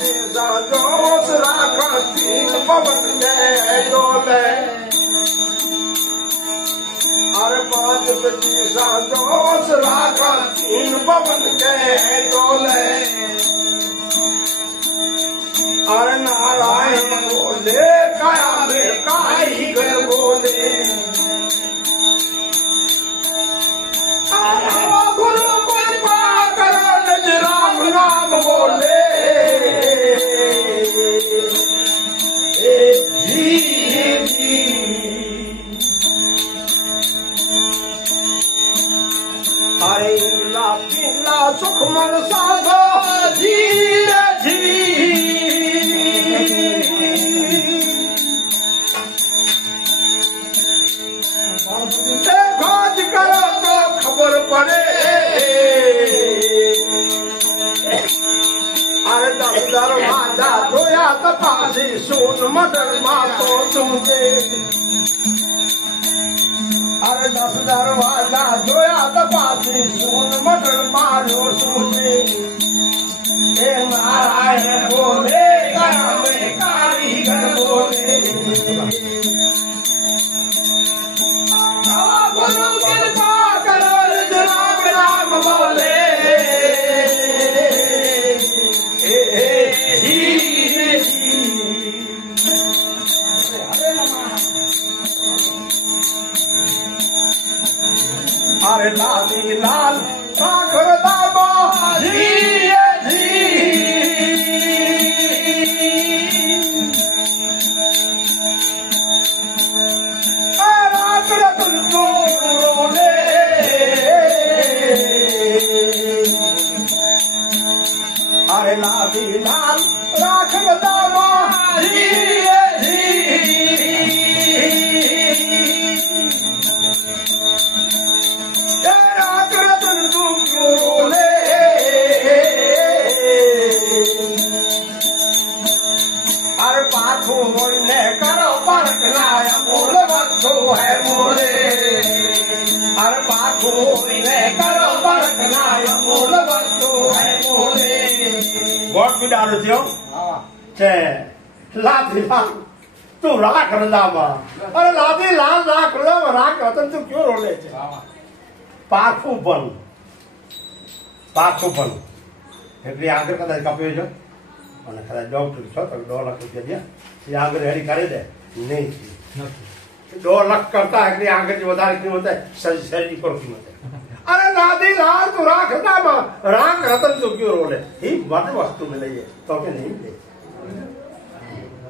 जी जोश राखण तीन पवन जय डोले अरे पांच जी जोश राखण तीन पवन जय डोले अरे नारायण बोले काया में कारीगर बोले गुरु कृपा करो निज राम नाम बोले अरे ला पीला सुखमन साधो धीरे खोज करो तो खबर पड़े अरे दरवाजा धोया तपासी सुन मदन मातो सुनते अरे 10 दरवाजा धोया तपासी सुन मदन मारो सुनते हे नारायण बोले गया में कारीगर बोले गुरु कृपा करो निज राम नाम बोले अरे लाली लाल साखर दाबो धीरे अरे लाली लाल राख दामा अरे पाखू बोलने करो परखलाया बोल बच्चो है मोरे अरे पाखू बोलने करो परखलाया बोल बच्चो है मोरे बहुत बिडारो थियो छे लादी लाल तू राख रंदामा अरे लादी लाल राख लो राख वतन तू क्यों रोले छे पाखू बन એટલે આગળ કદાચ કાપ્યો છો અને કદાચ ડોક્ટર છો તો 2 લાખ રૂપિયા દે એ આગળ રેડી કરી દે નહીં 2 લાખ કરતા એટલે આગળ જે વધારે કિંમત है शरीर पर कीमत है अरे लादी लाल तू राख दामा राख रतन तू क्यों रोले ही मत वस्तु मिले ये तो के नहीं मिले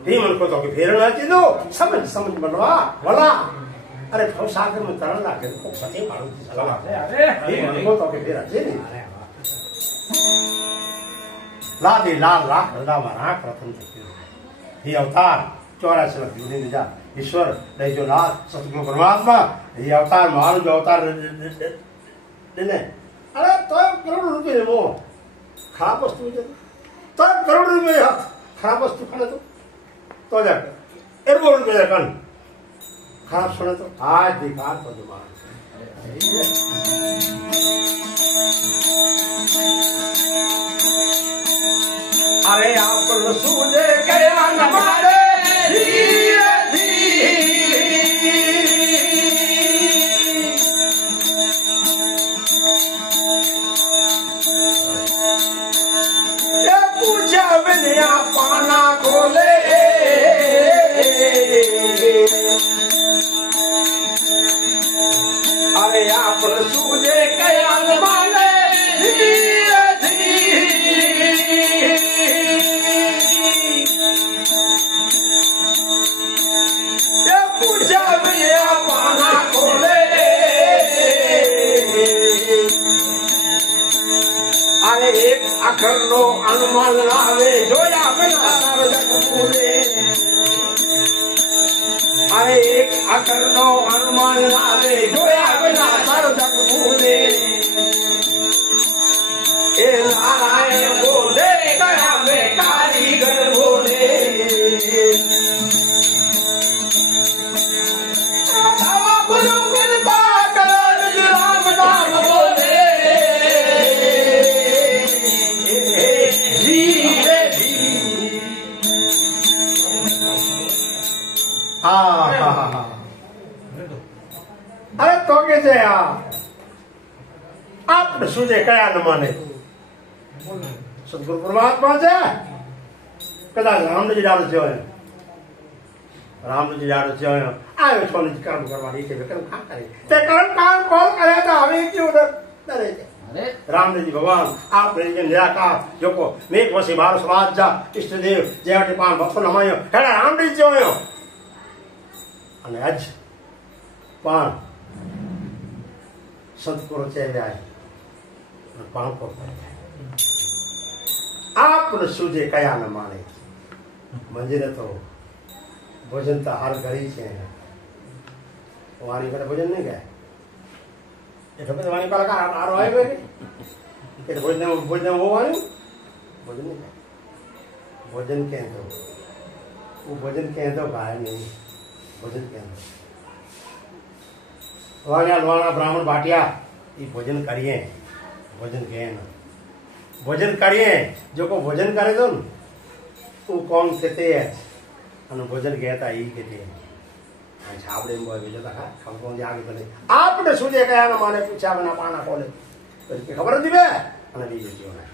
ही मन को तो के फेरना चीजो समझ बनवा वाला अरे तो सागर में तरल लागे तो सच्चे मारो सलाह अरे ही मन को तो के फेरा जे नहीं लादी लाल राख दामा राख रतन तू क्यों ही अवतार 84 लाख युनि निजा ईश्वर जो नाथ सतगुरु परमात्मा ये अवतार महान जो अवतार ने अरे तो करोड़ रुपये वो खराब वस्तु तो करोड़ रुपये खराब वस्तु खाने तो जाकर 1 रुपये कन खराब सुने तो आज दिखार तो जुबान अरे आप सूझे गया नमारे पूछा बिना पाना खोले अरे आप सूझे कया माने पूछा बिना पाना खोले अरे एक अखर नो अनुमान लावे जोया बिना जग पूरे अरे एक अखर नो अनुमान लावे जोया बिना जग पूरे ए नारायण बोले गया में कारीगर बोले गुरु कृपा करो निज राम नाम बोले धीरे धीरे हाँ अरे तो कैसे यार आप सूझे कया न माने सदगुरु परमात्मा से कदाच रामजी ॾाढो चयो हुयो रामजी ॾाढो चयो हुयो आयो छो न कर्म करवानी के कर्म खा करे ते कर्म काम कौन करे तो हमें क्यों डरे राम जी भगवान आपने निराकार जेको नेक वसी बार समाज जा इष्ट देव जे वटि पाण भक्तो नमायो हेड़ा राम जी चयो हुयो अने अज पाण सतगुरु चए विया आहिनि पाण को आप न सूझे कया न माने मंजिल तो भोजन तो हर घड़ी से वाणी पर भोजन नहीं गए ये तो वाणी पर का आरो आए गए के भोजन वो वाणी भोजन नहीं गए भोजन के तो वो भोजन के तो गाय नहीं भोजन के वाणिया लवाना ब्राह्मण बाटिया ये भोजन करिए भोजन के न भोजन करिए जो को भोजन करे तो वो कौन कहते हैं अनु भोजन कहता ही कहते हैं छापड़े में बोल जो था हम कौन जा आगे बने आपने सूझे कया न माने पूछा बना पाना खोले तो खबर दिवे अने बीजे क्यों है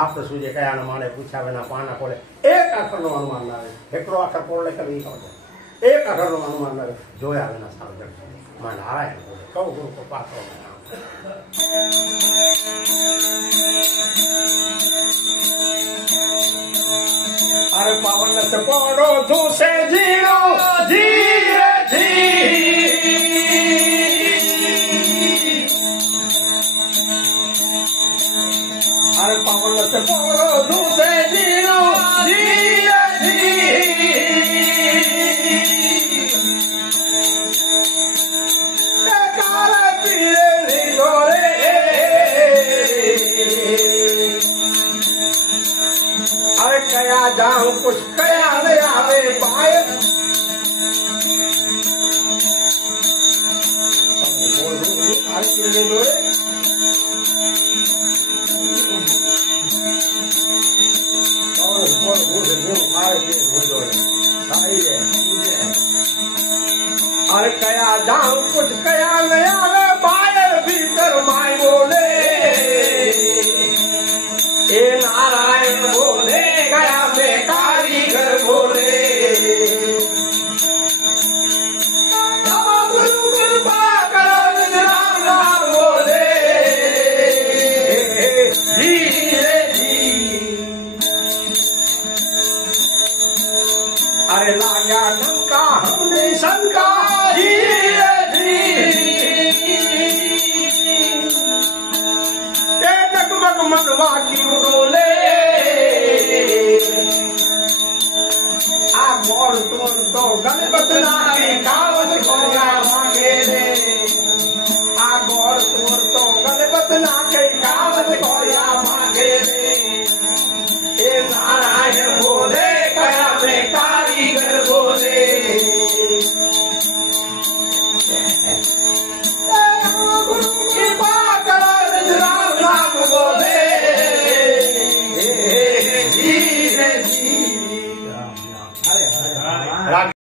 आपने सूझे कया न माने पूछा बना पाना खोले एक अक्षर नो अनुमान ना आवे एकड़ो अक्षर खोले कभी खबर एक अक्षर नो अनुमान ना आवे जोया बिना साल जग मन आए कहो गुरु को पास हो अरे पावन से पौड़ो दूसरे जीरो धीरे धीरे अरे पावन से पौड़ो दूसरे जीरो धीरे अरे कया जाऊं कुछ कया ले आवे पाए अरे कया जाऊं कुछ कया ले आवे पाए भीतर माई बोले ए नारायण बोले गया में कारीगर बोले गुरु कृपा करो राम राम बोले धीरे धीरे अरे लाया लंका हमने शंका धीरे जगमग मनवा की बोले आ मोर तो गणपत नारी कावत कोया मांगे रे आ मोर तो गणपत नारी कावत कोया मांगे रे ए नारायण बोले कया में कारीगर बोले गुरु कृपा करो राम राम बोले धीरे धीरे